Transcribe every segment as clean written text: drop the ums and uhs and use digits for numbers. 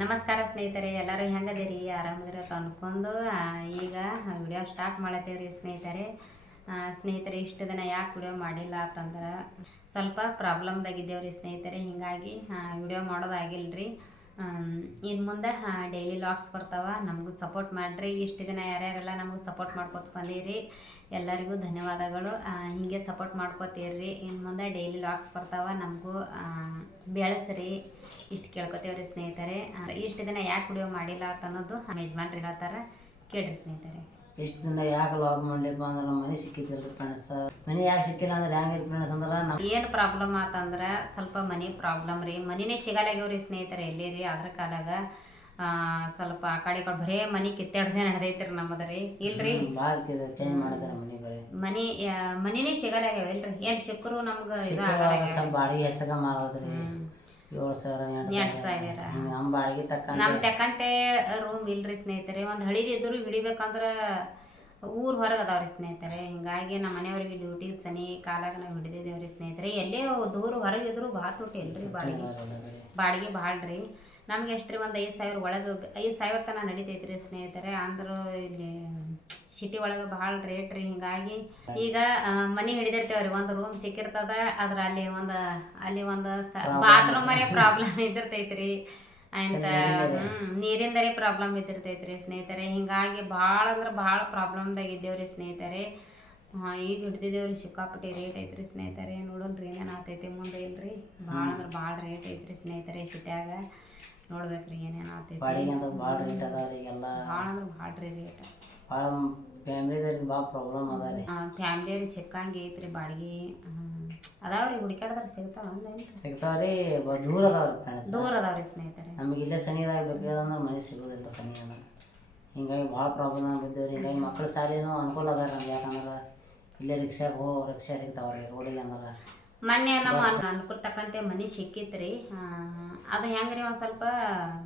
ನಮಸ್ಕಾರ ಸ್ನೇಹಿತರೆ, ಎಲ್ಲರೂ ಹೆಂಗದಿರಿ? ಆರಾಮದಿರತ್ತ ಅಂದ್ಕೊಂಡು ಈಗ ವಿಡಿಯೋ ಸ್ಟಾರ್ಟ್ ಮಾಡತ್ತೇವ್ರಿ ಸ್ನೇಹಿತರೆ. ಇಷ್ಟು ದಿನ ಯಾಕೆ ವಿಡಿಯೋ ಮಾಡಿಲ್ಲ ಅಂತಂದ್ರೆ ಸ್ವಲ್ಪ ಪ್ರಾಬ್ಲಮ್ದಾಗಿದ್ದೇವ್ರಿ ಸ್ನೇಹಿತರೆ. ಹೀಗಾಗಿ ವಿಡಿಯೋ ಮಾಡೋದಾಗಿಲ್ರಿ. ಇನ್ನು ಮುಂದೆ ಡೈಲಿ ಲಾಗ್ಸ್ ಬರ್ತಾವ. ನಮಗೂ ಸಪೋರ್ಟ್ ಮಾಡಿರಿ. ಇಷ್ಟು ದಿನ ಯಾರ್ಯಾರೆಲ್ಲ ನಮಗೆ ಸಪೋರ್ಟ್ ಮಾಡ್ಕೊತ ಬಂದಿರಿ ಎಲ್ಲರಿಗೂ ಧನ್ಯವಾದಗಳು. ಹೀಗೆ ಸಪೋರ್ಟ್ ಮಾಡ್ಕೋತೀರಿ. ಇನ್ನು ಮುಂದೆ ಡೈಲಿ ಲಾಗ್ಸ್ ಬರ್ತಾವ. ನಮಗೂ ಬೆಳೆಸ್ರಿ ಇಷ್ಟು ಕೇಳ್ಕೊತೀವ್ರಿ ಸ್ನೇಹಿತರೆ. ಇಷ್ಟು ದಿನ ಯಾಕೆ ವಿಡಿಯೋ ಮಾಡಿಲ್ಲ ಅಂತ ಅನ್ನೋದು ನಮ್ಮ ಯಜಮಾನ್ರು ಹೇಳ್ತಾರೆ, ಕೇಳ್ರಿ ಸ್ನೇಹಿತರೆ. ಇಷ್ಟು ದಿನ ಯಾಕೆ ಲಾಗ್ ಮಾಡ್ಲಿಪ್ಪ ಅಂದ್ರೆ ನಮ್ಮ ಮನೆ ಸಿಕ್ಕಿದ್ದಿಲ್ಲ ಫ್ರೆಂಡ್ಸ್. ಮನೆ ಯಾಕೆ ಸಿಕ್ಕಿಲ್ಲ ಅಂದ್ರೆ ಹೆಂಗಿರಿ ಫ್ರೆಂಡ್ಸ್ ಅಂದ್ರೆ ಏನು ಪ್ರಾಬ್ಲಮ್ ಆತಂದ್ರೆ ಸ್ವಲ್ಪ ಮನಿ ಪ್ರಾಬ್ಲಮ್ ರೀ. ಮನಿನೇ ಸಿಗಲ್ಲಾಗ್ಯವ್ರಿ ಸ್ನೇಹಿತರೆ. ಎಲ್ಲಿ ರೀ ಅದ್ರ ಕಾಲಾಗ ಸ್ವಲ್ಪ ಆ ಕಡೆ ಬರೇ ಮನಿ ಕಿತ್ತಾಡ್ದೇ ನಡೆದೈತ್ರಿ ನಮ್ಮದ್ರಿ. ಇಲ್ರಿ ಭಾಳ ಚೇಂಜ್ ಮಾಡಿದಾರೆ ಮನೆ ಬರೀ ಮನಿನೇ ಸಿಗಲ್ಲಾಗ್ಯಾವ. ಇಲ್ರಿ ಏನು ಸಿಕ್ಕರು ನಮ್ಗೆ ಇದು ಸ್ವಲ್ಪ ಬಾಡಿಗೆ ಹೆಚ್ಚಾಗ ಮಾಡೋದ್ರಿ. 7,000 8,000 ನಮ್ಮ ಬಾಡಿಗೆ ತಕ್ಕಂತೆ ರೂಮ್ ಇಲ್ರಿ ಸ್ನೇಹಿತರೆ. ಒಂದು ಹಳಿದಿದ್ರು ಹಿಡಿಬೇಕಂದ್ರೆ ಊರ್ ಹೊರಗೆ ಅದಾವ್ರಿ ಸ್ನೇಹಿತರೆ. ಹಿಂಗಾಗಿ ನಮ್ಮ ಮನೆಯವ್ರಿಗೆ ಡ್ಯೂಟಿ ಸನಿ ಕಾಲಾಗ ನಾವು ಹಿಡಿದಿದ್ದೇವ್ರಿ ಸ್ನೇಹಿತರೆ. ಎಲ್ಲೇ ದೂರ ಹೊರಗಿದ್ರು ಭಾಳ ತುಟ್ಟಿ ಇಲ್ರಿ ಬಾಡಿಗೆ ಭಾಳ ರೀ. ನಮ್ಗೆ ಎಷ್ಟು ರೀ, ಒಂದು 5,000 ಒಳಗೆ 5,000 ತನಕ ನಡಿತೈತ್ರಿ ಸ್ನೇಹಿತರೆ. ಅಂದ್ರು ಇಲ್ಲಿ ಸಿಟಿ ಒಳಗೆ ಭಾಳ ರೇಟ್ ರೀ. ಹಿಂಗಾಗಿ ಈಗ ಮನೆ ಹಿಡಿದಿರ್ತೇವ್ರಿ. ಒಂದು ರೂಮ್ ಸಿಕ್ಕಿರ್ತದ, ಅದ್ರ ಅಲ್ಲಿ ಒಂದು ಬಾತ್ರೂಮ್ ಮರೆ ಪ್ರಾಬ್ಲಮ್ ಇದ್ದಿರ್ತೈತ್ರಿ. ಅಂತ ನೀರಿಂದರೇ ಪ್ರಾಬ್ಲಮ್ ಇದ್ದಿರ್ತೈತ್ರಿ ಸ್ನೇಹಿತರೆ. ಹಿಂಗಾಗಿ ಭಾಳ ಅಂದ್ರೆ ಭಾಳ ಪ್ರಾಬ್ಲಮ್ದಾಗ ಇದ್ದೇವ್ರಿ ಸ್ನೇಹಿತರೆ. ಈಗ ಹಿಡ್ದಿದ್ದೇವ್ರಿ. ಸಿಕ್ಕಾಪಟ್ಟಿ ರೇಟ್ ಐತ್ರಿ ಸ್ನೇಹಿತರೆ. ನೋಡೋಣ್ರಿ ಏನೇನು ಆಗ್ತೈತಿ ಮುಂದೆ. ಇಲ್ರಿ ಭಾಳ ಅಂದ್ರೆ ಭಾಳ ರೇಟ್ ಐತ್ರಿ ಸ್ನೇಹಿತರೆ. ಸಿಟ್ಯಾಗ ನೋಡ್ಬೇಕ್ರಿ ಏನೇನು ಆಗ್ತೈತಿ. ಭಾಳ ರೇಟ್ ಅದಾವ್ರಿ ಎಲ್ಲ. ಭಾಳ ಅಂದ್ರೆ ಭಾಳ ರೀ ರೇಟ್. ಭಾಳ ಫ್ಯಾಮಿಲಿದವ್ರಿಗೆ ಭಾಳ ಪ್ರಾಬ್ಲಮ್ ಅದ ರೀ. ಫ್ಯಾಮಿಲಿಯವ್ರಿಗೆ ಸಿಕ್ಕಂಗೆ ಐತ್ರಿ ಬಾಡಿಗೆ. ಅದಾವ್ರಿ ಹುಡುಕಾಡಿದ್ರೆ ಸಿಗ್ತಾವ್ರಿ. ದೂರ ಅದಾವ್ರಿ ಫ್ರೆಂಡ್ಸ್. ದೂರ ಅದಾವ್ರಿ ಸ್ನೇಹಿತರೆ. ನಮಗೆ ಇಲ್ಲೇ ಸನಿದಾಗ ಬೇಕಾದಂದ್ರೆ ಮನೆ ಸಿಗೋದಿಲ್ಲ ಸನಿ ಅದ. ಹಿಂಗಾಗಿ ಭಾಳ ಪ್ರಾಬ್ಲಮ್ ಬಿದ್ದೇವ್ರಿ. ಹಿಂಗಾಗಿ ಮಕ್ಳ ಶಾಲೆನೂ ಅನುಕೂಲ ಅದ ನಮ್ಗೆ. ಯಾಕಂದ್ರೆ ಇಲ್ಲೇ ರಿಕ್ಷಾ ಸಿಗ್ತಾವ್ರಿ ರೋಡಿಗೆ ಅಂದ್ರೆ. ಮೊನ್ನೆ ನಮ್ಮ ಅನುಕೂಲ ತಕ್ಕಂತೆ ಮನೆ ಸಿಕ್ಕಿತ್ರಿ. ಅದು ಹೆಂಗ್ರಿ ಒಂದು ಸ್ವಲ್ಪ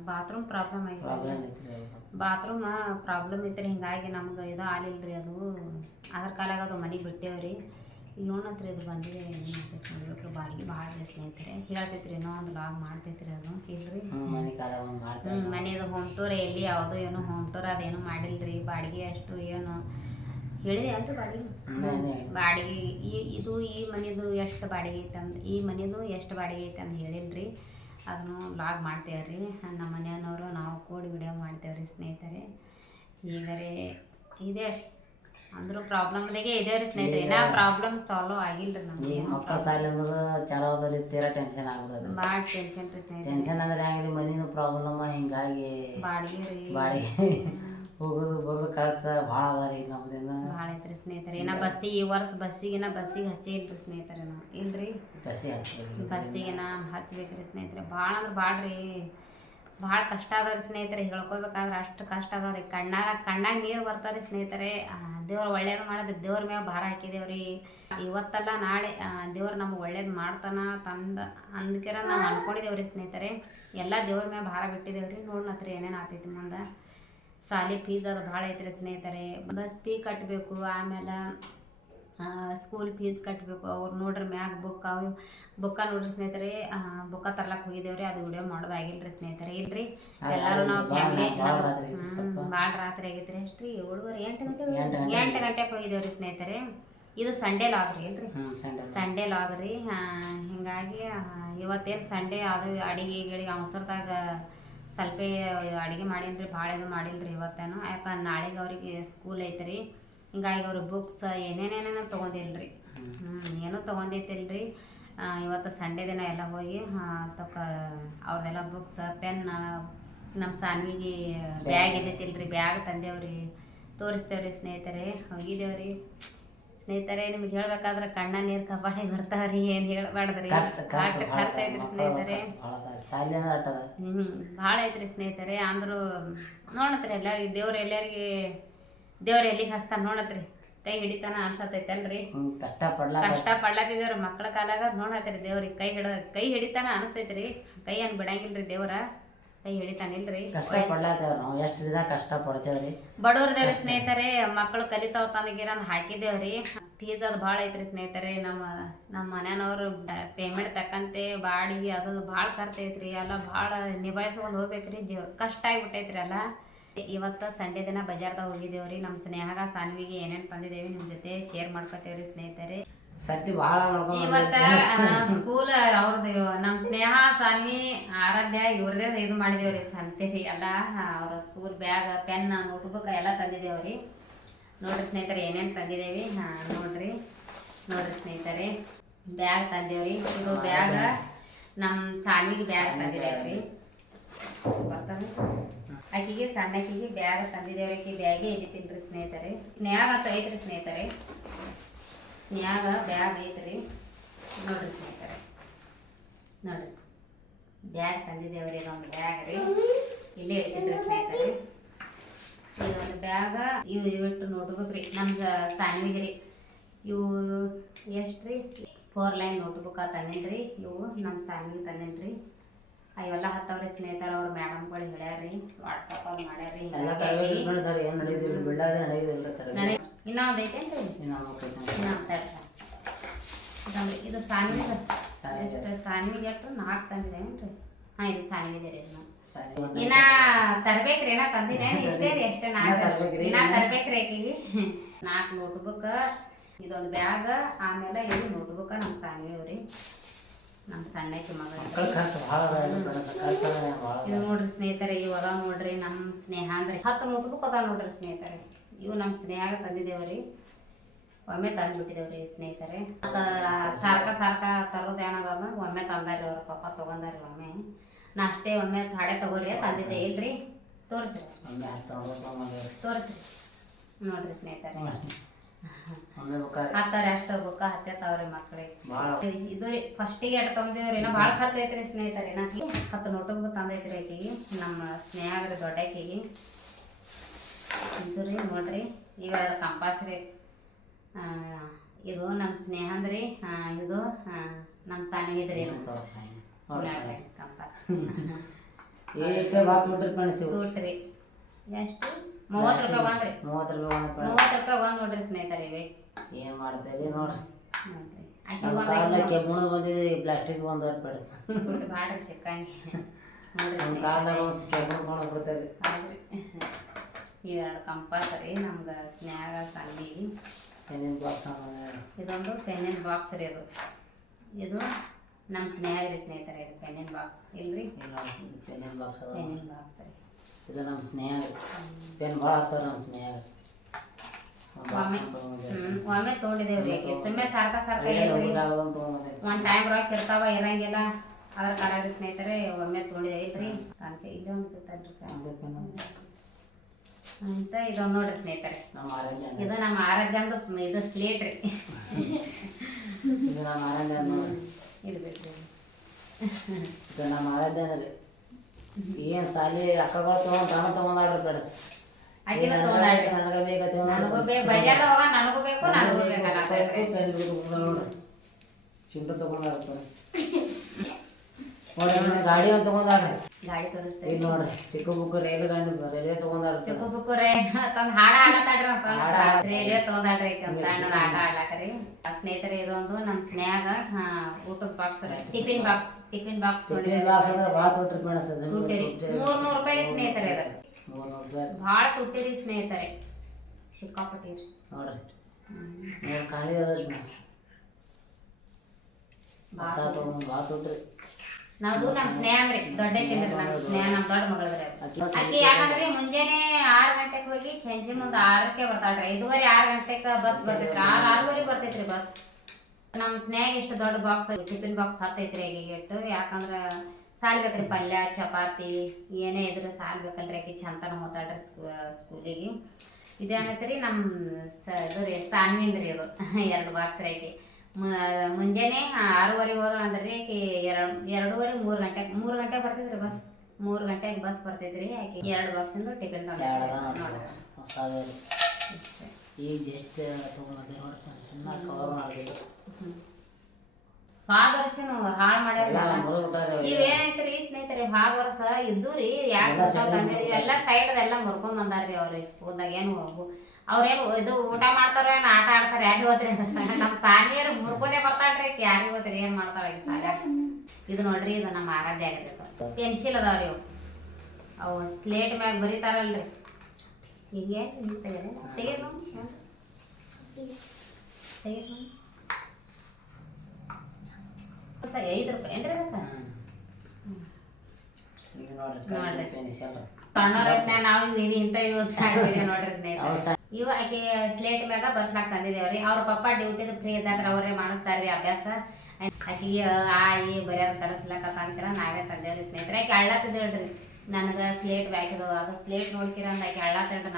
ಬಾತ್ರೂಮ್ ಪ್ರಾಬ್ಲಮ್ ಆಗಿತ್ತು. ಬಾತ್ರೂಮ್ ಪ್ರಾಬ್ಲಮ್ ಇತ್ತು. ಹಿಂಗಾಗಿ ನಮ್ಗೆ ಇದು ಆಲಿಲ್ರಿ. ಅದು ಅದ್ರ ಕಾಲಾಗ ಅದು ಮನೆಗೆ ಬಿಟ್ಟೇವ್ರಿ. ಈಗ ನೋಡತ್ರಿ ಅದು ಬಂದಿದೆ ನೋಡ್ಬೇಕ್ರಿ. ಬಾಡಿಗೆ ಭಾಳ ರೀ ಸ್ನೇಹಿತರೆ. ಹೇಳ್ತೈತ್ರಿ ಇನ್ನೂ ಒಂದು ಲಾಗ್ ಮಾಡ್ತೈತ್ರಿ ಅದು. ಇಲ್ರಿ ಮನೆಯದು ಹೋಮ್ ಟೂರ್ ಎಲ್ಲಿ ಯಾವುದು ಏನು ಹೋಮ್ ಟೂರ್ ಅದೇನು ಮಾಡಿಲ್ರಿ. ಬಾಡಿಗೆ ಅಷ್ಟು ಏನು ಹೇಳಿದೆ ಅಲ್ರಿ ಬಾಡಿಗೆ ಈ ಮನೆದು ಎಷ್ಟು ಬಾಡಿಗೆ ಐತಂದು ಈ ಮನೆದು ಎಷ್ಟು ಬಾಡಿಗೆ ಐತೆ ಅಂತ ಹೇಳಿಲ್ರಿ. ಅದನ್ನು ಲಾಗ್ ಮಾಡ್ತೇವ್ರಿ. ನಮ್ಮ ಮನೆಯವ್ರು ನಾವು ಕೂಡಿ ವಿಡಿಯೋ ಮಾಡ್ತೇವ್ರಿ ಸ್ನೇಹಿತರೆ. ಈಗರೇ ಇದೆ ಅಂದ್ರೂ ಪ್ರಾಬ್ಲಮ್ದಾಗೆ ಇದೇವ್ರಿ ಸ್ನೇಹಿತರೆ. ಇನ್ನೂ ಪ್ರಾಬ್ಲಮ್ ಸಾಲ್ವ್ ಆಗಿಲ್ರಿ ನಮ್ಗೆ. ಮಕ್ಕಳ ಸಾಲ ಅನ್ನೋದು ಚಲೋ ಅದ್ರಿ. ತೀರಾ ಟೆನ್ಷನ್ ಆಗ್ಬಿಡೋದು. ಭಾಳ ಟೆನ್ಷನ್ ರೀ ಸ್ನೇಹಿತರೆ. ಟೆನ್ಷನ್ ಅಂದ್ರೆ ಹೆಂಗ್ರಿ ಮನಿನೂ ಪ್ರಾಬ್ಲಮ್. ಹಿಂಗಾಗಿ ಬಾಡಿಗೆ ಹೋಗೋದು ಬರೋದು ಖರ್ಚು ಭಾಳ ಅದ ರೀ. ನಮ್ದೇನ ಭಾಳ ಐತ್ರಿ ಸ್ನೇಹಿತರೆ. ಇನ್ನ ಈ ವರ್ಷ ಬಸ್ಸಿಗೆ ಹಚ್ಚಿ ಇಲ್ರಿ ಸ್ನೇಹಿತರೆ. ನಾವು ಇಲ್ರಿ ಬಸ್ಸಿಗೆ ಹಚ್ಬೇಕ್ರಿ ಸ್ನೇಹಿತರೆ. ಭಾಳ ಅಂದ್ರೆ ಭಾಳ ರೀ. ಭಾಳ ಕಷ್ಟ ಅದಾವ್ರಿ ಸ್ನೇಹಿತರೆ. ಹೇಳ್ಕೊಬೇಕಾದ್ರೆ ಅಷ್ಟು ಕಷ್ಟ ಅದಾವ್ರಿ. ಕಣ್ಣಾಗ ನೀರು ಬರ್ತಾವ್ರಿ ಸ್ನೇಹಿತರೆ. ದೇವ್ರು ಒಳ್ಳೇದು ಮಾಡೋದು ದೇವ್ರ ಮ್ಯಾಗ ಭಾರ ಹಾಕಿದೇವ್ರಿ. ಇವತ್ತಲ್ಲ ನಾಳೆ ದೇವ್ರು ನಮ್ಗೆ ಒಳ್ಳೇದು ಮಾಡ್ತಾನ ಅಂದ್ಕೆರ ನಾವು ಅನ್ಕೊಂಡಿದ್ದೇವ್ರಿ ಸ್ನೇಹಿತರೆ. ಎಲ್ಲ ದೇವ್ರ ಮ್ಯಾಗ ಭಾರ ಬಿಟ್ಟಿದ್ದೇವ್ರಿ. ನೋಡ್ನತ್ರಿ ಏನೇನು ಆಗ್ತೈತಿ ಮುಂದೆ. ಶಾಲೆ ಫೀಸ್ ಅದು ಭಾಳ ಐತ್ರಿ ಸ್ನೇಹಿತರೆ. ಬಸ್ ಫೀ ಕಟ್ಟಬೇಕು, ಆಮೇಲೆ ಸ್ಕೂಲ್ ಫೀಸ್ ಕಟ್ಟಬೇಕು. ಅವ್ರು ನೋಡ್ರಿ ಮ್ಯಾಗ ಬುಕ್ಕ ನೋಡ್ರಿ ಸ್ನೇಹಿತರೆ. ಬುಕ್ಕ ತರ್ಲಕ್ಕೆ ಹೋಗಿದ್ದೇವ್ರಿ. ಅದು ವಿಡಿಯೋ ಮಾಡೋದಾಗಿಲ್ರಿ ಸ್ನೇಹಿತರೆ. ಇಲ್ರಿ ಎಲ್ಲರೂ ನಾವು ಫ್ಯಾಮಿಲಿ ಭಾಳ ರಾತ್ರಿ ಆಗೈತ್ರಿ. ಅಷ್ಟ್ರಿ 7:30 ಗಂಟೆಗೆ ಹೋಗಿದ್ದೇವ್ರಿ ಸ್ನೇಹಿತರೆ. ಇದು ಸಂಡೇ ಲಾಗ್ ರೀ. ಇಲ್ರಿ ಸಂಡೇ ಲಾಗ್ ರೀ. ಹಿಂಗಾಗಿ ಇವತ್ತೇನು ಸಂಡೇ ಅದು ಅಡಿಗೆ ಅವಸರದಾಗ ಸ್ವಲ್ಪ ಅಡುಗೆ ಮಾಡೀನ್ರಿ. ಭಾಳ ಇದು ಮಾಡಿಲ್ರಿ ಇವತ್ತೇನು. ಯಾಕಂದ್ರೆ ನಾಳೆಗೆ ಅವ್ರಿಗೆ ಸ್ಕೂಲ್ ಐತ್ರಿ. ಹಿಂಗಾಗಿ ಅವ್ರು ಬುಕ್ಸ್ ಏನೇನೇನೇನೋ ತೊಗೊಂಡಿಲ್ರಿ. ಏನೂ ತೊಗೊಂಡೈತಿಲ್ರಿ. ಇವತ್ತು ಸಂಡೇ ದಿನ ಎಲ್ಲ ಹೋಗಿ ಅವ್ರದ್ದೆಲ್ಲ ಬುಕ್ಸ್ ಪೆನ್ ನಮ್ಮ ಸಾನ್ವಿಗೆ ಬ್ಯಾಗ್ ಇದ್ದೈತಿಲ್ರಿ. ಬ್ಯಾಗ್ ತಂದೇವ್ರಿ. ತೋರಿಸ್ತೇವ್ರಿ ಸ್ನೇಹಿತರೆ. ಹೋಗಿದ್ದೇವ್ರಿ ಸ್ನೇಹಿತರೆ. ನಿಮ್ಗೆ ಹೇಳ್ಬೇಕಾದ್ರೆ ಕಣ್ಣ ನೀರು ಕಪಾಟಿಗೆ ಬರ್ತಾವ್ರಿ. ಏನು ಹೇಳ್ಬಾರ್ದ್ರಿ. ಖರ್ಚು ಐತ್ರಿ ಸ್ನೇಹಿತರೆ. ಭಾಳ ಐತ್ರಿ ಸ್ನೇಹಿತರೆ. ಅಂದ್ರು ನೋಡತ್ರಿ ಎಲ್ಲರಿಗೆ ದೇವ್ರ ಎಲ್ಲಿಗೆ ಹಸ್ತಾನ ನೋಡತ್ರಿ. ಕೈ ಹಿಡಿತಾನ ಅನ್ಸತೈತಲ್ರಿ. ಕಷ್ಟ ಪಡ್ಲತ್ತಿದೇವ್ರಿ ಮಕ್ಳ ಕಾಲಾಗ. ನೋಡತ್ರಿ ದೇವ್ರಿಗೆ ಕೈ ಹಿಡಿತಾನ ಅನಿಸ್ತೈತ್ರಿ. ಕೈ ಅನ್ ಬಿಡಂಗಿಲ್ರಿ ದೇವ್ರ. ಕೈ ಹಿಡಿತಾನಿಲ್ರಿ. ಕಷ್ಟ ಪಡ್ಲಾತೇವ್ರಿ ನಾವು. ಎಷ್ಟು ದಿನ ಕಷ್ಟ ಪಡ್ತೇವ್ರಿ. ಬಡವ್ರದೇವ್ರಿ ಸ್ನೇಹಿತರೆ. ಮಕ್ಕಳು ಕಲಿತಾವ ತಂದಗಿರಂದ್ ಹಾಕಿದೇವ್ರಿ. ಫೀಸ್ ಅದು ಭಾಳ ಐತ್ರಿ ಸ್ನೇಹಿತರೆ. ನಮ್ಮ ಮನೆಯವ್ರು ಪೇಮೆಂಟ್ ತಕ್ಕಂತೆ ಬಾಡಿಗೆ ಅದು ಭಾಳ ಖರ್ಚು ಐತ್ರಿ. ಎಲ್ಲ ಭಾಳ ನಿಭಾಯಿಸ್ಕೊಂಡು ಹೋಗ್ಬೇಕ್ರಿ. ಕಷ್ಟ ಆಗಿಬಿಟ್ಟೈತ್ರಿ ಎಲ್ಲ. ಇವತ್ತು ಸಂಡೇ ದಿನ ಬಜಾರ್ದಾಗ ಹೋಗಿದ್ದೇವ್ರಿ. ನಮ್ಮ ಸ್ನೇಹಗ ಸಾನ್ವಿಗೆ ಏನೇನು ತಂದಿದ್ದೇವೆ ನಿಮ್ಮ ಜೊತೆ ಶೇರ್ ಮಾಡ್ಕೊತೇವ್ರಿ ಸ್ನೇಹಿತರೆ. ಸತಿ ಭಾಳ ಇವತ್ತ ಸ್ಕೂಲ್ ಅವ್ರದ್ದು ನಮ್ಮ ಸ್ನೇಹ ಸಾನ್ವಿ ಆರಾಧ್ಯ ಇವ್ರದೇ ಇದು ಮಾಡಿದೇವ್ರಿ ಸಂತೆ ಎಲ್ಲ. ಅವ್ರ ಸ್ಕೂಲ್ ಬ್ಯಾಗ್ ಪೆನ್ ನೋಟ್ಬುಕ್ ಎಲ್ಲ ತಂದಿದ್ದೇವ್ರಿ. ನೋಡ್ರಿ ಸ್ನೇಹಿತರೆ ಏನೇನು ತಂದಿದ್ದೇವೆ. ನೋಡ್ರಿ ಸ್ನೇಹಿತರೆ ಬ್ಯಾಗ್ ತಂದೇವ್ರಿ. ಇದು ಬ್ಯಾಗ್ ನಮ್ಮ ಸಾನ್ವಿಗೆ ಬ್ಯಾಗ್ ತಂದಿದ್ದೇವ್ರಿ. ಬರ್ತಾರೆ ಆಕಿಗೆ ಸಣ್ಣಕ್ಕಿಗೆ ಬ್ಯಾಗ್ ತಂದಿದ್ದೇವ್ರಿ. ಆಕಿ ಬ್ಯಾಗೇ ಇದ್ದಿತ್ತಿಲ್ರಿ ಸ್ನೇಹಿತರೆ. ಸ್ನೇಹಾಗ ಅಂತ ಐತ್ರಿ ಸ್ನೇಹಿತರೆ. ಸ್ನೇಹಾಗ ಬ್ಯಾಗ್ ಐತ್ರಿ. ನೋಡ್ರಿ ಸ್ನೇಹಿತರೆ, ನೋಡ್ರಿ ಬ್ಯಾಗ್ ತಂದಿದ್ದೇವ್ರಿ. ಇದೊಂದು ಬ್ಯಾಗ್ ರೀ, ಇಲ್ಲೇ ಇಡ್ತಿದ್ರಿ ಸ್ನೇಹಿತರೆ. ಇದೊಂದು ಬ್ಯಾಗ ಇವು ಇವಿಟ್ಟು ನೋಟ್ಬುಕ್ ರೀ ನಮ್ಮ ಸಾನ್ವಿಗೆ ರೀ. ಇವು ಎಷ್ಟು ರೀ 4 ಲೈನ್ ನೋಟ್ಬುಕ್ ತಂದಿನ್ರಿ. ಇವು ನಮ್ಮ ಸಾನ್ವಿಗೆ ತಂದಿನ್ರಿ. ಇವೆಲ್ಲ ಹತ್ತವ್ರಿ ಸ್ನೇಹಿತರೆ. ಅವ್ರ ಮೇಡಮ್ಗಳು ಹೇಳ್ಯಾರ್ರಿ, ವಾಟ್ಸಪ್ಪಲ್ಲಿ ಮಾಡ್ಯಾರ್ರಿ. ಇನ್ನೊಂದು ಐತೇನ್ರಿ, ಇದು ಸಾನ್ವಿಗೆ ಸಾನ್ವಿಗೆ ಎಷ್ಟು 4 ತಂದಿದ್ದೇನ್ರಿ. ಹಾಂ ಇದು ಸಾನ್ವಿದೆ ರೀ. ಇನ್ನ ತರ್ಬೇಕ್ರಿ, ಏನ ತಂದಿದ್ದೇನೆ ಇಷ್ಟೇ ರೀ. ಅಷ್ಟೇ ಇನ್ನ ತರ್ಬೇಕ್ರಿ ಆಕಿಗೆ 4 ನೋಟ್ಬುಕ್, ಇದೊಂದು ಬ್ಯಾಗ್, ಆಮೇಲೆ ಇದು ನೋಟ್ಬುಕ್ ನಮ್ಮ ಸಾನ್ವಿವ್ರಿ. ನಮ್ಮ ಸಣ್ಣಕ್ಕೆ ಮಗ. ಇದು ನೋಡ್ರಿ ಸ್ನೇಹಿತರೆ, ಇವು ಅದಾವ ನೋಡ್ರಿ ನಮ್ಮ ಸ್ನೇಹ ಅಂದ್ರೆ 10 ನೋಟ್ಬುಕ್ ಅದಾವ ನೋಡ್ರಿ ಸ್ನೇಹಿತರೆ. ಇವು ನಮ್ಮ ಸ್ನೇಹಾಗ ತಂದಿದ್ದೇವ್ರಿ. ಒಮ್ಮೆ ತಂದುಬಿಟ್ಟಿದ್ದೇವ್ರಿ ಸ್ನೇಹಿತರೆ. ಸಾರ್ಕ ತರೋದು ಏನದ ಒಮ್ಮೆ ತಂದಾರಿ. ಅವ್ರ ಪಪ್ಪ ತೊಗೊಂಡಾರಿ ಒಮ್ಮೆ. ನಾ ಅಷ್ಟೇ ಒಮ್ಮೆ ಥಾಡೆ ತಗೋರಿ ತಂದಿದ್ದೆ ಇಲ್ರಿ. ತೋರಿಸ್ರಿ ನೋಡ್ರಿ ಸ್ನೇಹಿತರೆ. ಹತ್ತಾರೆ ಅಷ್ಟು ಬುಕ್ಕ ಹತ್ತೇತಾವ್ರಿ ಮಕ್ಳಿಗೆ. ಇದು ರೀ ಫಸ್ಟಿಗೆ ಎಟ್ ತೊಗೊಂಡಿವ್ರಿ. ಏನೋ ಭಾಳ ಖರ್ಚು ಐತ್ರಿ ಸ್ನೇಹಿತರೆ. 10 ನೋಟ್ಬುಕ್ ತಂದೈತ್ರಿ ಆಕಿಗೆ, ನಮ್ಮ ಸ್ನೇಹಾಗ್ರಿ ದೊಡ್ಡಕ್ಕಿಗೆ. ಇದು ರೀ ನೋಡ್ರಿ, ಇವೆರಡು ಕಂಪಾಸ್ ರೀ. ಇದು ನಮ್ಮ ಸ್ನೇಹ ಅಂದ್ರಿ. ಇದು ನಮ್ಮ ಸಾನ್ವಿದ್ರಿ. ಕಂಪಾಸ್ ತೂಟ್ರಿ ಎಷ್ಟು 30 ರೂಪಾಯಿ ಬಂದ್ರಿ. 30 ರೂಪಾಯಿ ಬಂದ್ ನೋಡ್ರಿ ಸ್ನೇಹಿತರೆ. ಇವೆ ಏನ್ ಮಾಡ್ತೇರಿ ನೋಡ್ರಿ. ಕೆಮ್ಮುಣ ಬಂದಿದೆ, ಪ್ಲಾಸ್ಟಿಕ್ ಬಂದವ್ರು ಬೇಡ ಬಾಡ್ರಿ ಸಿಕ್ಕಂಗೆ. ಇವೆರಡು ಕಂಪಾಸ್ ರೀ ನಮ್ಗೆ ಸ್ನೇಹ ಸಾನ್ವಿಗೆ. ಪೆನ್ನಿನ ಬಾಕ್ಸ್. ಇದೊಂದು ಪೆನ್ನಿನ ಬಾಕ್ಸ್ ರೀ. ಇದು ನಮ್ಮ ಸ್ನೇಹ ರೀ ಸ್ನೇಹಿತರೆ. ಇದು ಪೆನ್ನಿನ ಬಾಕ್ಸ್ ಇಲ್ರಿ. ಪೆನ್ನಿನ ಬಾಕ್ಸ್ ರೀ. ಇದು ನಮ್ಮ ಸ್ನೇಹ. ಪೆನ್ ಭಾಳ ಆಗ್ತಾವ್ರಿ ನಮ್ಮ ಸ್ನೇಹ. ಒಮ್ಮೆ ತೊಗೊಂಡಿದ್ದೇವ್ರಿ. ಸುಮ್ಮನೆ ಸಾರ್ಕ ಒಂದು ಟೈಮ್ ರೊಕ್ಕ ಇರ್ತಾವ ಇರಂಗಿಲ್ಲ. ಅದ್ರ ಕಾಲ ಸ್ನೇಹಿತರೆ ಒಮ್ಮೆ ತೊಗೊಂಡಿದ್ದೆ ಇಲ್ರಿ ಅಂತ. ಇಲ್ಲೊಂದು ಅಂತ ಇದೊಂದು ನೋಡ್ರಿ ಸ್ನೇಹಿತರೆ. ಇದು ನಮ್ಮ ಆರಾಧ್ಯ ಇದು ಸ್ಲೇಟ್ ರೀ. ಇದು ನಮ್ಮ ಆರಾಧ್ಯ ಇರ್ಬೇಕು. ಇದು ನಮ್ಮ ಆರಾಧ್ಯ ರೀ. ಏನು ಸಾಲಿ ಅಕ್ಕಗಳು ತಗೊಂಡಾಡ್ರಿ ಬೇಡ. ನನಗೆ ಬೇಕಂತ ನೋಡ್ರಿ. ಚಿಂಟು ತಗೊಂಡಾಡ್ರಿ. ಗಾಡಿ ಒಂದು ತಗೊಂಡಾಡ್ರಿ. ಗಾಡಿ ತೋರಿಸ್ತಾರೆ ಇಲ್ಲಿ ನೋಡ್ರಿ. ಚಿಕ್ಕ ಬುಕ್ ರೈಲ್ವೆ ತಗೊಂಡಾಡ್ರಿ. ಚಿಕ್ಕ ಬುಕ್ ಹಾಡ ರೈಲ್ವೆ ತಗೊಂಡಾಡ್ರಿ. ಆಟ ಆಡ್ಲಾಕ್ರಿ ಸ್ನೇಹಿತರೆ. ಇದೊಂದು ನಮ್ಮ ಸ್ನೇಹಾಗ ಊಟದ box, tiffin box. Tiffin box ಭಾಳ ತೊಟ್ರಿ ಮೇಡ. 300 ರೂಪಾಯಿ ಸ್ನೇಹಿತರೆ. ಅದು 300 ರೂಪಾಯಿ ಭಾಳ ತುಟ್ಟಿರಿ ಸ್ನೇಹಿತರೆ. ಸಿಕ್ಕಾಪಟ್ಟಿ ನೋಡ್ರಿ. ಖಾಲಿ ಅದ ಭಾಳ ತೊಟ್ರಿ. ನಾವು ನಮ್ಮ ಸ್ನೇಹ ಅಂದ್ರಿ ದೊಡ್ಡ ತಿಂದ್ರಿ. ನಮ್ಮ ಸ್ನೇಹ ನಮ್ಮ ದೊಡ್ಡ ಮಗಳದ್ರಿ. ಆಕಿ ಯಾಕಂದ್ರಿ ಮುಂಜಾನೆ 6 ಗಂಟೆಗೆ ಹೋಗಿ ಸಂಜೆ ಮುಂದೆ 6ಕ್ಕೆ ಬರ್ತಾಳ್ರಿ. 5:30 6 ಗಂಟೆಗೆ ಬಸ್ ಬರ್ತೈತ್ರಿ. 6:30 ಬರ್ತೈತ್ರಿ ಬಸ್. ನಮ್ಮ ಸ್ನೇಹ ಇಷ್ಟು ದೊಡ್ಡ ಬಾಕ್ಸ್ ಟಿಫಿನ್ ಬಾಕ್ಸ್ ಹತ್ತೈತ್ರಿ ಆಕಿಗೆ ಇಟ್ಟು. ಯಾಕಂದ್ರೆ ಸಾಲ್ಬೇಕ್ರಿ ಪಲ್ಯ ಚಪಾತಿ ಏನೇ ಇದ್ರು ಸಾಲ್ಬೇಕಲ್ರಿ. ಆಕಿ ಚಂತನ ಹೋತಾಳ್ರಿ ಸ್ಕೂಲಿಗೆ. ಇದೇನೈತೆ ರೀ ನಮ್ಮ ಇದು ರೀ ಸಾನ್ವಿಂದ್ರಿ. ಇದು 2 ಬಾಕ್ಸ್ ರೀ. ಆಕಿ ಮುಂಜಾನೆ 6:30 ಹೋದ ಅಂದ್ರೆ ಆಕಿ 2:30 3 ಗಂಟೆಗೆ ಬರ್ತೈತ್ರಿ ಬಸ್. 3 ಗಂಟೆಗೆ ಬಸ್ ಬರ್ತೈತ್ರಿ. ಆಕಿ 2 ಬಾಕ್ಸಿಂದು ಟಿಫಿನ್ ತಂದ. ಈಗ ಜಸ್ಟ್ ತೊಗೊಂಡ್ಬಂದೆ ನೋಡ್ರಿ. ಕವರ್ ಮಾಡಿದ್ರು. ಭಾಳ ವರ್ಷನು ಹಾಳು ಮಾಡ್ಯಾರ ಎಲ್ಲ ಮುರಿದ್ಬಿಟ್ಟಾರೆ ಇವೇನೈತ್ರಿ ಸ್ನೇಹಿತರೆ ಭಾಳ ವರ್ಷ ಇದ್ದು ರೀ ಯಾಕೆ ಎಲ್ಲ ಸೈಡ್ ಎಲ್ಲ ಮುರ್ಕೊಂಡ್ ಬಂದಾರ್ರಿ ಅವ್ರು ಸ್ಕೂಲ್ದಾಗ ಏನು ಅವ್ರೇನು ಇದು ಊಟ ಮಾಡ್ತಾರ ಏನು ಆಟ ಆಡ್ತಾರೆ ಯಾರಿಗೆ ಹೋದ್ರಿ ನಮ್ಮ ಸಾಲಿಯರು ಮುರ್ಕೋದೇ ಬರ್ತಾಳ್ರಿ ಯಾರಿಗೆ ಹೋದ್ರಿ ಏನ್ ಮಾಡ್ತಾಳ ಈ ಸಾಲ ಇದು ನೋಡ್ರಿ ಇದು ನಮ್ಮ ಆರಾಧ್ಯ ಆಗಿರ್ತೈತೆ ಪೆನ್ಸಿಲ್ ಅದಾವ್ರಿ ಅವು ಸ್ಲೇಟ್ ಮ್ಯಾಗ ಬರೀತಾರಲ್ರಿ ಹೀಗೆ ತೆಗೆದು ₹5 ಏನ್ರಿ ಅದಕ್ಕೆ ನೋಡ್ರಿ ಪೆನ್ಸಿಲ್ ಸಣ್ಣವ್ರನ್ನ ನಾವು ಇಂಥ ಯೂಸ್ ಮಾಡ್ತೀವಿ ನೋಡ್ರಿ ಸ್ನೇಹಿತರೆ ಇವು ಆಕೆ ಸ್ಲೇಟ್ ಮ್ಯಾಗ ಬರ್ಸ್ಲಾಕ್ ತಂದಿದ್ದೇವ್ರಿ ಅವ್ರ ಪಪ್ಪ ಡ್ಯೂಟಿದು ಫ್ರೀ ಇದ್ದಾರ ಅವರೇ ಮಾಡಿಸ್ತಾರ್ರಿ ಅಭ್ಯಾಸ ಆಕಿಗೆ ಆಯಿ ಬರೆಯೋದು ಕಲಿಸ್ಲಕ್ಕ ಅಂತೀರ ನಾವೇ ತಂದೇವ್ರಿ ಸ್ನೇಹಿತರೆ ಆಕೆ ಅಳ್ಳತ್ತಿದ್ದೇಳ್ರಿ ನನಗೆ ಸ್ಲೇಟ್ ಬ್ಯಾಕಿದು ಅದು ಸ್ಲೇಟ್ ನೋಡ್ತೀರ ಅಂದ ಆಕೆ ಅಳ್ಳತ್ತೇಳ್ರಿ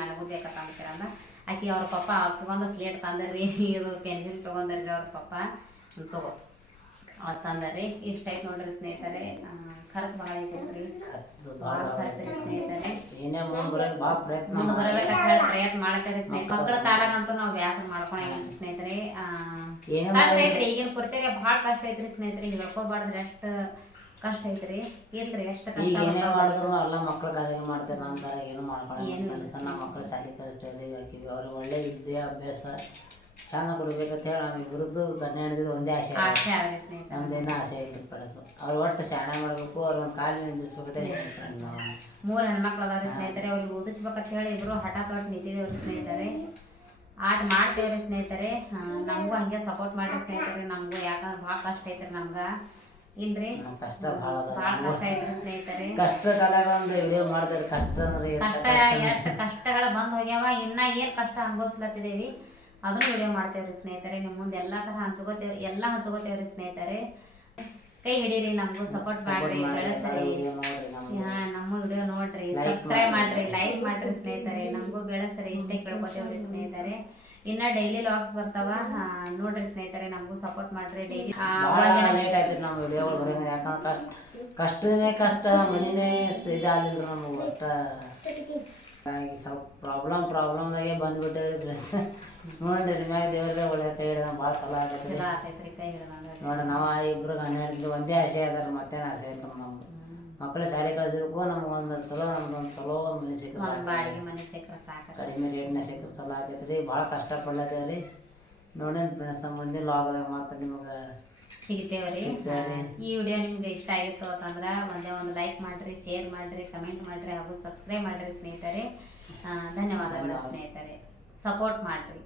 ನನಗೂ ಬೇಕಂತ ಅಂತೀರ ಅಂದ ಆಕಿ ಅವ್ರ ಪಪ್ಪ ತಗೊಂಡು ಸ್ಲೇಟ್ ತಂದರ್ರಿ ಇದು ಪೆನ್ಸಿಲ್ ತೊಗೊಂಡ್ರಿ ಅವ್ರ ಪಪ್ಪ ತಗೋ ಅವ್ರು ತಂದರ್ರಿ ಇಷ್ಟು ಟೈಪ್ ನೋಡ್ರಿ ಸ್ನೇಹಿತರೆ ಖರ್ಚು ಭಾಳ ಐತೇನ್ರಿ ಭಾಳ ಖರ್ಚು ರೀ ಸ್ನೇಹಿತರೆ ಮುಂದೆ ಬರ್ಬೇಕಂತ ಪ್ರಯತ್ನ ಮಾಡ್ತೇವೆ ಸ್ನೇಹಿತರೆ ಮಕ್ಕಳ ಕಾಲಾಗಂತೂ ನಾವು ಬ್ಯಾಸರ ಮಾಡ್ಕೊಂಡೇನ್ರಿ ಸ್ನೇಹಿತರೆ ಕಷ್ಟ ಐತ್ರಿ ಈಗಿನ ಪೂರ್ತಿಗೆ ಭಾಳ ಕಷ್ಟ ಐತ್ರಿ ಸ್ನೇಹಿತರೆ ಹೇಳ್ಕೊಬಾರ್ದ್ರಿ ಅಷ್ಟು ಕಷ್ಟ ಐತ್ರಿ ಇಲ್ರಿ ಎಷ್ಟು ಕಷ್ಟ ಏನೇ ಮಾಡಿದ್ರು ಎಲ್ಲ ಮಕ್ಳ ಕಾಲಿಗೆ ಮಾಡ್ತಾರೆ ನಮ್ಮ ತರ ಏನು ಮಾಡ್ಕೊಳ್ಳೋದು ಸಣ್ಣ ಮಕ್ಕಳು ಶಾಲೆ ಕಲಿಸ್ತಾ ಇದ್ದೀವಿ ಹಾಕಿವಿ ಅವ್ರಿಗೆ ಒಳ್ಳೆ ವಿದ್ಯಾಭ್ಯಾಸ ಚಂದ ಕೊಡ್ಬೇಕಂತ ಹೇಳಿ ನಮ್ಮಿಬ್ಬರದ್ದು ಗಂಡ ಹಿಡಿದಿದ್ದು ಒಂದೇ ಆಸೆ ನಮ್ದೇನೋ ಆಸೆ ಐತಿ ಪಡಸು ಅವ್ರು ಒಟ್ಟು ಶಾಣೆ ಮಾಡಬೇಕು ಅವ್ರ ಒಂದು ಕಾಲು ಮೇಲೆ ನಿಲ್ಲಿಸ್ಬೇಕಂತ ನಾವು 3 ಹೆಣ್ಮಕ್ಳು ಅದಾವ್ರಿ ಸ್ನೇಹಿತರೆ ಅವ್ರಿಗೆ ಓದಿಸ್ಬೇಕಂತ ಹೇಳಿ ಇಬ್ರು ಹಠ ತೊಟ್ಟು ನಿಂತಿದ್ದೇವ್ರಿ ಸ್ನೇಹಿತರೆ ಆಟ ಮಾಡ್ತೇವ್ರಿ ಸ್ನೇಹಿತರೆ ನಮಗೂ ಹಂಗೆ ಸಪೋರ್ಟ್ ಮಾಡ್ರಿ ಸ್ನೇಹಿತರೆ ನಮಗೂ ಯಾಕಂದ್ರೆ ಭಾಳ ಕಷ್ಟ ಐತ್ರಿ ನಮ್ಗೆ ಇಲ್ರಿ ಕಷ್ಟ ಭಾಳ ಕಷ್ಟ ಐತ್ರಿ ಸ್ನೇಹಿತರೆ ಕಷ್ಟ ಕಾಲಾಗ ಒಂದು ವಿಡಿಯೋ ಮಾಡಿದ್ರೆ ಕಷ್ಟ ಅಂದ್ರೆ ಎಷ್ಟು ಕಷ್ಟಗಳ ಬಂದ್ ಹೋಗ್ಯಾವ ಇನ್ನ ಏನ್ ಕಷ್ಟ ಅನುಭವಿಸ್ಲತ್ತಿದೇವಿ ಅದನ್ನು ವಿಡಿಯೋ ಮಾಡ್ತೇವ್ರಿ ಸ್ನೇಹಿತರೆ ನಿಮ್ಮ ಮುಂದೆ ಎಲ್ಲಾ ತರ ಹಂಚ್ಕೋತೇವ್ರಿ ಸ್ನೇಹಿತರೆ ಕೈ ಹಿಡೀರಿ ನಮಗೂ ಸಪೋರ್ಟ್ ಮಾಡ್ರಿ ಬೆಳೆಸ್ರಿ ನಮ್ಮ ವಿಡಿಯೋ ನೋಡ್ರಿ ಸಬ್ಸ್ಕ್ರೈಬ್ ಮಾಡ್ರಿ ಲೈಕ್ ಮಾಡ್ರಿ ಸ್ನೇಹಿತರೆ ನಮಗೂ ಬೆಳೆಸ್ರಿ ಇಷ್ಟೇ ಕೇಳ್ಕೊತೇವ್ರಿ ಸ್ನೇಹಿತರೆ ಇನ್ನ ಡೈಲಿ ಲಾಗ್ಸ್ ಬರ್ತಾವ ನೋಡ್ರಿ ಸ್ನೇಹಿತರೆ ನಮಗೂ ಸಪೋರ್ಟ್ ಮಾಡ್ರಿ ಡೈಲಿ ಲೇಟ್ ಆಯ್ತು ನಮ್ಮ ವಿಡಿಯೋಗಳು ಬರೋದು ಯಾಕಂದ್ರೆ ಕಷ್ಟನೇ ಕಷ್ಟ ಮನಿನೇ ಇದಾಗಲಿಲ್ಲ ನಮಗೆ ಒಟ್ಟ ಸ್ವಲ್ಪ ಪ್ರಾಬ್ಲಮ್ದಾಗೆ ಬಂದ್ಬಿಟ್ಟೆ ನೋಡ್ರಿ ನಿಮ್ಯಾಗ ದೇವ್ರೇ ಒಳ್ಳೆ ಕೈ ಹಿಡಿದ ಭಾಳ ಚಲೋ ಆಗೈತ್ರಿ ಕೈ ಹಿಡಿದ ನೋಡ್ರಿ ನಾವು ಇಬ್ರು ಗಂಡ ಹಿಡಿದು ಒಂದೇ ಆಸೆ ಅದಾರ ಮತ್ತೇನು ಆಸೆ ಇಲ್ಲ ನಮ್ದು ಮಕ್ಕಳು ಶಾಲೆ ಕಳಿಸ್ಬೇಕು ನಮ್ಗೊಂದು ಚಲೋ ನಮ್ದೊಂದು ಚಲೋ ಒಂದು ಮನೆ ಸಿಕ್ಕರೆ ಸಾಕು ಕಡಿಮೆ ರೇಟ್ನ ಸಿಕ್ಕರೆ ಚಲೋ ಆಗೈತ್ರಿ ಭಾಳ ಕಷ್ಟಪಡ್ಲತ್ತೇವ್ರಿ ನೋಡೇನು ಫ್ರೆಂಡ್ಸ್ ಮುಂದಿನ ಲಾಗ್ದಾಗ ಮಾತ್ರ ನಿಮಗೆ ಸಿಗ್ತೇವ್ರಿ ಈ ವಿಡಿಯೋ ನಿಮ್ಗೆ ಇಷ್ಟ ಆಗಿತ್ತು ಅಂತಂದ್ರೆ ಒಂದೇ ಒಂದು ಲೈಕ್ ಮಾಡ್ರಿ ಶೇರ್ ಮಾಡ್ರಿ ಕಮೆಂಟ್ ಮಾಡ್ರಿ ಹಾಗೂ ಸಬ್ಸ್ಕ್ರೈಬ್ ಮಾಡ್ರಿ ಸ್ನೇಹಿತರೆ ಧನ್ಯವಾದಗಳು ಸ್ನೇಹಿತರೆ ಸಪೋರ್ಟ್ ಮಾಡ್ರಿ